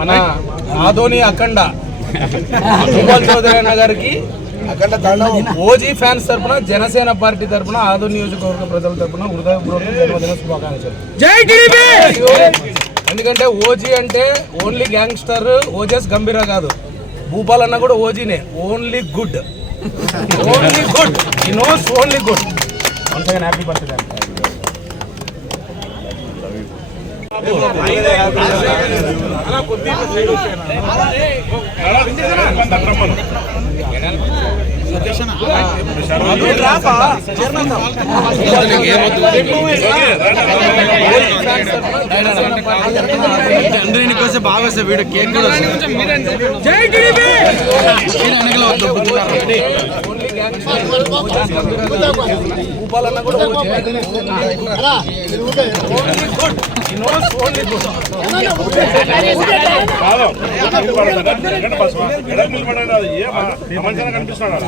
మన ఆదోని అఖండ భూపాల్ చౌదరి అన్న గారికి ఓజీ ఫ్యాన్స్ తరపున జనసేన పార్టీ తరపున ఆదోని నియోజకవర్గ ప్రజల తరపున హృదయపూర్వక జన్మదిన శుభాకాంక్షలు. ఎందుకంటే ఓజీ అంటే ఓన్లీ గ్యాంగ్స్టర్ ఓజెస్ గంభీర కాదు, భూపాల్ అన్న కూడా ఓజీనే. Only good, only good, he knows only good. Once again happy birthday. బాగా వస్తే వీడు కేక్ కూడా భూపాలన్న కూడా కనిపిస్తున్నాడు.